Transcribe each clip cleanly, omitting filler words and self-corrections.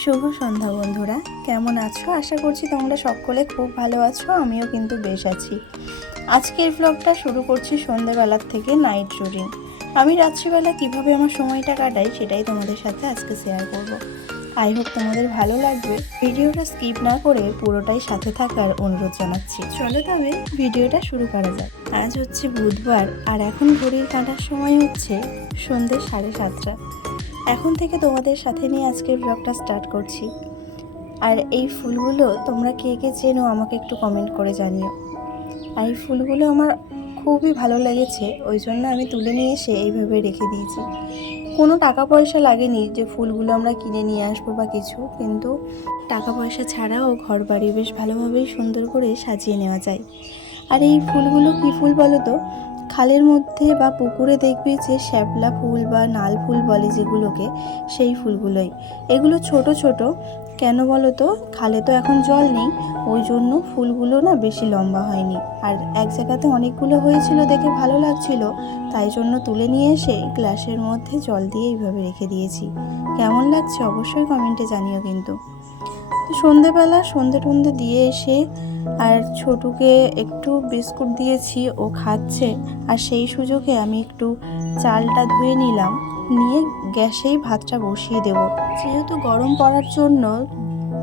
শুভ সন্ধ্যা বন্ধুরা, কেমন আছো? আশা করছি তোমরা সকলে খুব ভালো আছো। আমিও কিন্তু বেশ আছি। আজকের ব্লগটা শুরু করছি সন্ধ্যেবেলার থেকে নাইট রুটিন। আমি রাত্রিবেলা কিভাবে আমার সময়টা কাটাই সেটাই তোমাদের সাথে আজকে শেয়ার করব। আই হোপ তোমাদের ভালো লাগবে। ভিডিওটা স্কিপ না করে পুরোটাই সাথে থাকার অনুরোধ জানাচ্ছি। চলো তবে ভিডিওটা শুরু করা যাক। আজ হচ্ছে বুধবার আর এখন ঘড়ির কাঁটার সময় হচ্ছে সন্ধ্যে 7:30। এখন থেকে তোমাদের সাথে নিয়ে আজকের ব্লগটা স্টার্ট করছি। আর এই ফুলগুলো তোমরা কে কে চেনো আমাকে একটু কমেন্ট করে জানিও। আর এই ফুলগুলো আমার খুবই ভালো লেগেছে, ওই জন্য আমি তুলে নিয়ে এসে এইভাবে রেখে দিয়েছি। কোনো টাকা পয়সা লাগেনি যে ফুলগুলো আমরা কিনে নিয়ে আসবো বা কিছু, কিন্তু টাকা পয়সা ছাড়াও ঘর বাড়ি বেশ ভালোভাবেই সুন্দর করে সাজিয়ে নেওয়া যায়। আর এই ফুলগুলো কী ফুল বলো তো? খালের মধ্যে বা পুকুরে দেখবি যে শ্যাপলা ফুল বা নাল ফুল বলে যেগুলোকে, সেই ফুলগুলোই। এগুলো ছোট ছোট, কেন বলো তো? খালে তো এখন জল নেই, ওই জন্য ফুলগুলো না বেশি লম্বা হয়নি। আর এক জায়গাতে অনেকগুলো হয়েছিল দেখে ভালো লাগছিল, তাই জন্য তুলে নিয়ে এসে গ্লাসের মধ্যে জল দিয়ে এইভাবে রেখে দিয়েছি। কেমন লাগছে অবশ্যই কমেন্টে জানিও কিন্তু। তো সন্ধেবেলা সন্ধে টন্ধে দিয়ে এসে আর ছোটুকে একটু বিস্কুট দিয়েছি, ও খাচ্ছে। আর সেই সুযোগে আমি একটু চালটা ধুয়ে নিলাম, নিয়ে গ্যাসেই ভাতটা বসিয়ে দেব। যেহেতু গরম পড়ার জন্য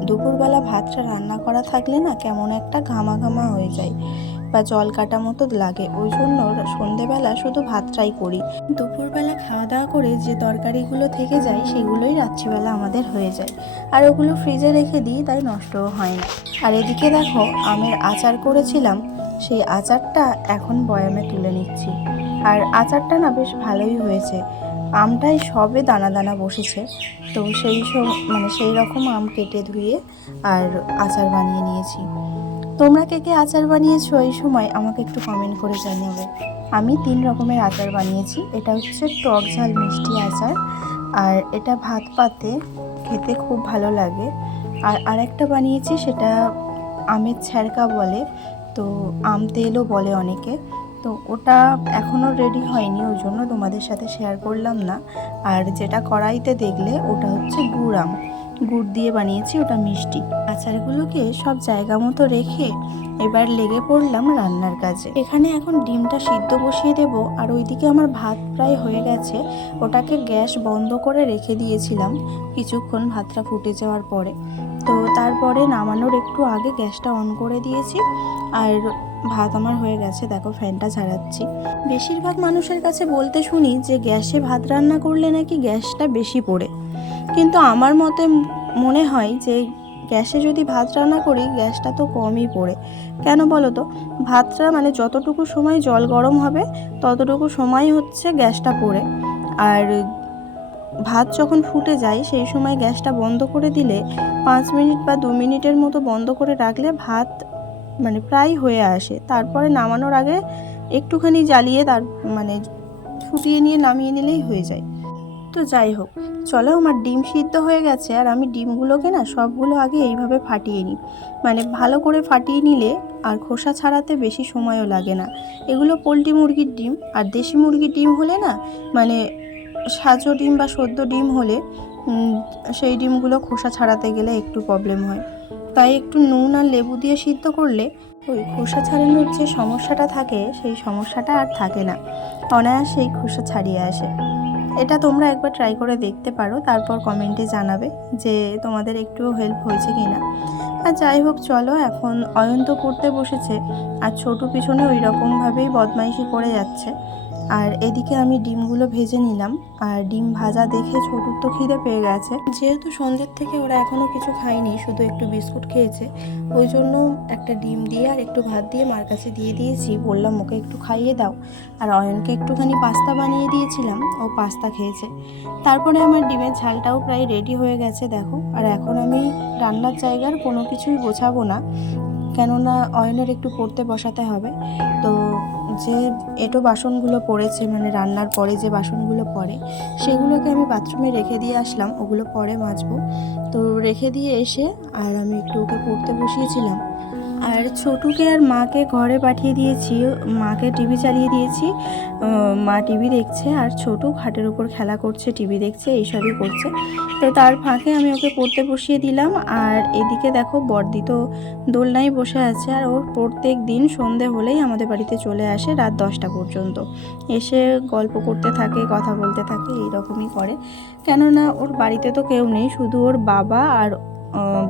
দুপুরবেলা ভাতটা রান্না করা থাকলে না কেমন একটা ঘামা ঘামা হয়ে যায় বা জল কাটা মতো লাগে, ওই জন্য সন্ধেবেলা শুধু ভাতটাই করি। দুপুরবেলা খাওয়া দাওয়া করে যে তরকারিগুলো থেকে যায় সেগুলোই রাত্রিবেলা আমাদের হয়ে যায়, আর ওগুলো ফ্রিজে রেখে দিই, তাই নষ্টও হয় না। আর এদিকে দেখো আমের আচার করেছিলাম, সেই আচারটা এখন বয়ামে তুলে নিচ্ছি। আর আচারটা না বেশ ভালোই হয়েছে, আমটাই সবে দানা দানা বসেছে। তো সেই রকম আম কেটে ধুয়ে আর আচার বানিয়ে নিয়েছি। তোমরা কে কে আচার বানিয়েছো এই সময় আমাকে একটু কমেন্ট করে জানাবে। আমি 3 রকমের আচার বানিয়েছি। এটা হচ্ছে টক ঝাল মিষ্টি আচার, আর এটা ভাত পাতে খেতে খুব ভালো লাগে। আর আরেকটা বানিয়েছি, সেটা আমের ছ্যারকা বলে, তো আম তেলও বলে অনেকে। তো ওটা এখনও রেডি হয়নি, ওই জন্য তোমাদের সাথে শেয়ার করলাম না। আর যেটা কড়াইতে দেখলে ওটা হচ্ছে গুড় দিয়ে বানিয়েছি, ওটা মিষ্টি। আচারগুলোকে সব জায়গা মতো রেখে এবার লেগে পড়লাম রান্নার কাজে। এখানে এখন ডিমটা সিদ্ধ বসিয়ে দেব, আর ওইদিকে আমার ভাত প্রায় হয়ে গেছে। ওটাকে গ্যাস বন্ধ করে রেখে দিয়েছিলাম কিছুক্ষণ ভাতটা ফুটে যাওয়ার পরে। তো তারপরে নামানোর একটু আগে গ্যাসটা অন করে দিয়েছি, আর ভাত আমার হয়ে গেছে। দেখো ফ্যানটা ঝাড়াচ্ছি। বেশিরভাগ মানুষের কাছে বলতে শুনি যে গ্যাসে ভাত রান্না করলে নাকি গ্যাসটা বেশি পড়ে, কিন্তু আমার মতে মনে হয় যে গ্যাসে যদি ভাত রান্না করি গ্যাসটা তো কমই পড়ে। কেন বলো তো? ভাতটা মানে যতটুকু সময় জল গরম হবে ততটুকু সময় হচ্ছে গ্যাসটা পড়ে। আর ভাত যখন ফুটে যায় সেই সময় গ্যাসটা বন্ধ করে দিলে 5 মিনিট বা 2 মিনিটের মতো বন্ধ করে রাখলে ভাত মানে প্রায় হয়ে আসে। তারপরে নামানোর আগে একটুখানি জ্বালিয়ে মানে ফুটিয়ে নিয়ে নামিয়ে নিলেই হয়ে যায়। তো যাই হোক, চলো, আমার ডিম সিদ্ধ হয়ে গেছে। আর আমি ডিমগুলোকে না সবগুলো আগে এইভাবে ফাটিয়ে নিই, মানে ভালো করে ফাটিয়ে নিলে আর খোসা ছাড়াতে বেশি সময়ও লাগে না। এগুলো পোলট্রি মুরগির ডিম, আর দেশি মুরগির ডিম হলে না মানে সাজো ডিম বা সদ্য ডিম হলে সেই ডিমগুলো খোসা ছাড়াতে গেলে একটু প্রবলেম হয়। তাই একটু নুন আর লেবু দিয়ে সিদ্ধ করলে ওই খোসা ছাড়ানোর যে সমস্যাটা থাকে সেই সমস্যাটা আর থাকে না, অনায়াসেই খোসা ছাড়িয়ে আসে। এটা তোমরা একবার ট্রাই করে দেখতে পারো, তারপর কমেন্টে জানাবে যে তোমাদের একটুও হেল্প হয়েছে কি না। আর যাই হোক, চলো, এখন অয়ন তো পড়তে বসেছে, আর ছোট পিছনে ওই রকমভাবেই বদমাইশি করে যাচ্ছে। আর এদিকে আমি ডিমগুলো ভেজে নিলাম, আর ডিম ভাজা দেখে ছোটুর তো খিদে পেয়ে গেছে। যেহেতু সন্ধ্যের থেকে ওরা এখনও কিছু খায়নি, শুধু একটু বিস্কুট খেয়েছে, ওই জন্য একটা ডিম দিয়ে আর একটু ভাত দিয়ে মার কাছে দিয়ে দিয়েছি। বললাম ওকে একটু খাইয়ে দাও। আর অয়নকে একটুখানি পাস্তা বানিয়ে দিয়েছিলাম, ও পাস্তা খেয়েছে। তারপরে আমার ডিমের ঝালটাও প্রায় রেডি হয়ে গেছে দেখো। আর এখন আমি রান্নার জায়গার কোনো কিছুই গোছাবো না, কেননা অয়নের একটু পড়তে বসাতে হবে। তো যে এঁটো বাসনগুলো পড়েছে, মানে রান্নার পরে যে বাসনগুলো পড়ে সেগুলোকে আমি বাথরুমে রেখে দিয়ে আসলাম, ওগুলো পরে মাজবো। তো রেখে দিয়ে এসে আর আমি একটু ওকে পড়তে বসিয়েছিলাম। আর ছোটুকে আর মাকে ঘরে পাঠিয়ে দিয়েছি, মাকে টিভি চালিয়ে দিয়েছি, মা টিভি দেখছে আর ছোটু খাটের উপর খেলা করছে, টিভি দেখছে, এইসবই করছে। তো তার ফাঁকে আমি ওকে পড়তে বসিয়ে দিলাম। আর এদিকে দেখো বড়দি তো দোলনায় বসে আছে, আর ওর প্রত্যেক দিন সন্ধে হলেই আমাদের বাড়িতে চলে আসে রাত 10টা পর্যন্ত, এসে গল্প করতে থাকে, কথা বলতে থাকে, এইরকমই করে। কেননা ওর বাড়িতে তো কেউ নেই, শুধু ওর বাবা আর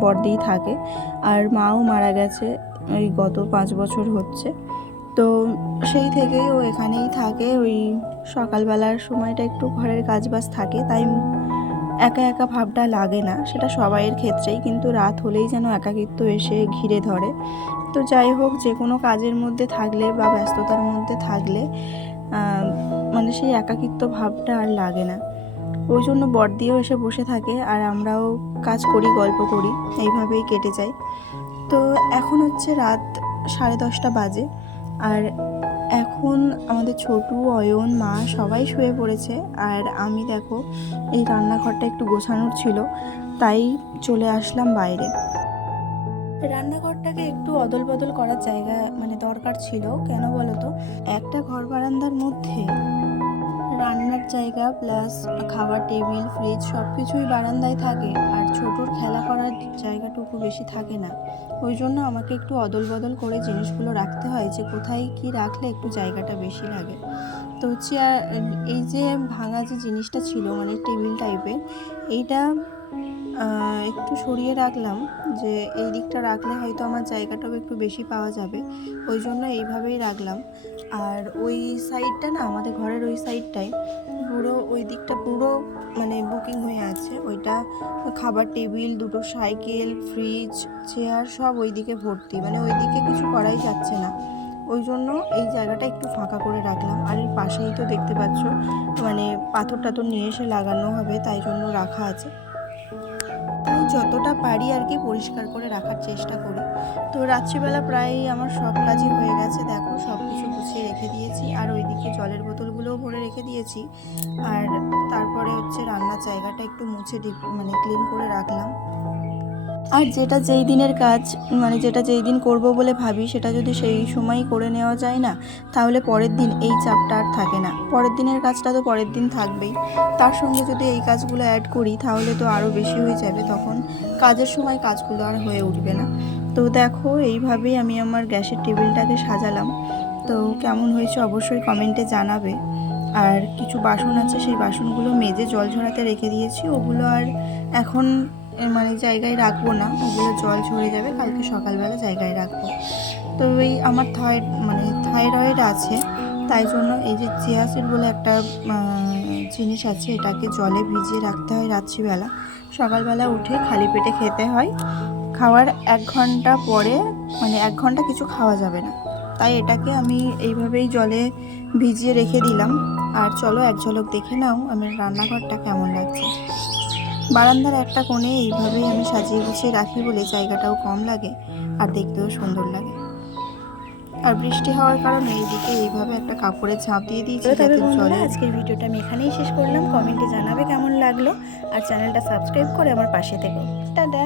বড়দিই থাকে। আর মাও মারা গেছে ওই গত 5 বছর হচ্ছে। তো সেই থেকেই ও এখানেই থাকে। ওই সকালবেলার সময়টা একটু ঘরের কাজবাজ থাকে, তাই একা একা ভাবটা লাগে না, সেটা সবাইয়ের ক্ষেত্রেই, কিন্তু রাত হলেই যেন একাকিত্ব এসে ঘিরে ধরে। তো যাই হোক, যে কোনো কাজের মধ্যে থাকলে বা ব্যস্ততার মধ্যে থাকলে মানে সেই একাকিত্ব ভাবটা আর লাগে না। ওই জন্য বড়দিও এসে বসে থাকে আর আমরাও কাজ করি, গল্প করি, এইভাবেই কেটে যায়। তো এখন হচ্ছে রাত 10:30 বাজে। আর এখন আমাদের ছোটু, অয়ন, মা সবাই শুয়ে পড়েছে। আর আমি দেখো এই রান্নাঘরটা একটু গোছানোর ছিল, তাই চলে আসলাম বাইরে। রান্নাঘরটাকে একটু অদল বদল করার জায়গা মানে দরকার ছিল। কেন বলো তো, একটা ঘর বারান্দার মধ্যে রান্নার জায়গা প্লাস খাবার টেবিল, ফ্রিজ সব কিছুই বারান্দায় থাকে, আর ছোটোর খেলা করার জায়গাটুকু বেশি থাকে না। ওই জন্য আমাকে একটু অদল বদল করে জিনিসগুলো রাখতে হয়, যে কোথায় কি রাখলে একটু জায়গাটা বেশি লাগে। তো চেয়ার, এই যে ভাঙা যে জিনিসটা ছিল মানে টেবিল টাইপের, এইটা একটু সরিয়ে রাখলাম, যে এই দিকটা রাখলে হয়তো আমার জায়গাটাও একটু বেশি পাওয়া যাবে, ওই জন্য এইভাবেই রাখলাম। আর ওই সাইডটা না, আমাদের ঘরের ওই সাইডটাই পুরো, ওই দিকটা পুরো মানে বুকিং হয়ে আছে। ওইটা খাবার টেবিল, দুটো সাইকেল, ফ্রিজ, চেয়ার সব ওই দিকে ভর্তি, মানে ওই দিকে কিছু করাই যাচ্ছে না। ওই জন্য এই জায়গাটা একটু ফাঁকা করে রাখলাম। আর এর পাশেই তো দেখতে পাচ্ছ মানে পাথর টাথর নিয়ে এসে লাগানো হবে, তাই জন্য রাখা আছে। তাই যতটা পারি আর কি পরিষ্কার করে রাখার চেষ্টা করি। তো রাত্রিবেলা প্রায় আমার সব কাজই হয়ে গেছে, দেখো সব কিছু গুছিয়ে রেখে দিয়েছি। আর ওইদিকে জলের বোতলগুলোও ভরে রেখে দিয়েছি। আর তারপরে হচ্ছে রান্নার জায়গাটা একটু মুছে মানে ক্লিন করে রাখলাম। আর যেটা যেই দিনের কাজ, মানে যেটা যেই দিন করব বলে ভাবি, সেটা যদি সেই সময়ই করে নেওয়া যায় না, তাহলে পরের দিন এই চাপটা আর থাকে না। পরের দিনের কাজটা তো পরের দিন থাকবেই, তার সঙ্গে যদি এই কাজগুলো অ্যাড করি তাহলে তো আরও বেশি হয়ে যাবে, তখন কাজের সময় কাজগুলো আর হয়ে উঠবে না। তো দেখো এইভাবেই আমি আমার গ্যাসের টেবিলটাকে সাজালাম। তো কেমন হয়েছে অবশ্যই কমেন্টে জানাবে। আর কিছু বাসন আছে, সেই বাসনগুলো মেজে জল ঝরাতে রেখে দিয়েছি, ওগুলো আর এখন মানে জায়গায় রাখবো না, ওগুলো জল ঝরে যাবে, কালকে সকালবেলা জায়গায় রাখবো। তো এই আমার থাইরয়েড আছে, তাই জন্য এই যে চিয়া সিড বলে একটা জিনিস আছে, এটাকে জলে ভিজিয়ে রাখতে হয় রাত্রিবেলা, সকালবেলা উঠে খালি পেটে খেতে হয়। খাওয়ার 1 ঘন্টা পরে, মানে 1 ঘন্টা কিছু খাওয়া যাবে না, তাই এটাকে আমি এইভাবেই জলে ভিজিয়ে রেখে দিলাম। আর চলো এক ঝলক দেখে নাও আমার রান্নাঘরটা কেমন লাগছে। বারান্দার একটা কোণে এইভাবেই আমি সাজিয়ে গুছিয়ে রাখি বলে জায়গাটাও কম লাগে আর দেখতেও সুন্দর লাগে। আর বৃষ্টি হওয়ার কারণে এইদিকে এইভাবে একটা কাপড়ের ঝাঁপ দিয়ে দিয়েছি। তবে বন্ধুরা, আজকের ভিডিওটা আমি এখানেই শেষ করলাম। কমেন্টে জানাবে কেমন লাগলো, আর চ্যানেলটা সাবস্ক্রাইব করে আমার পাশে থেকো। টাটা।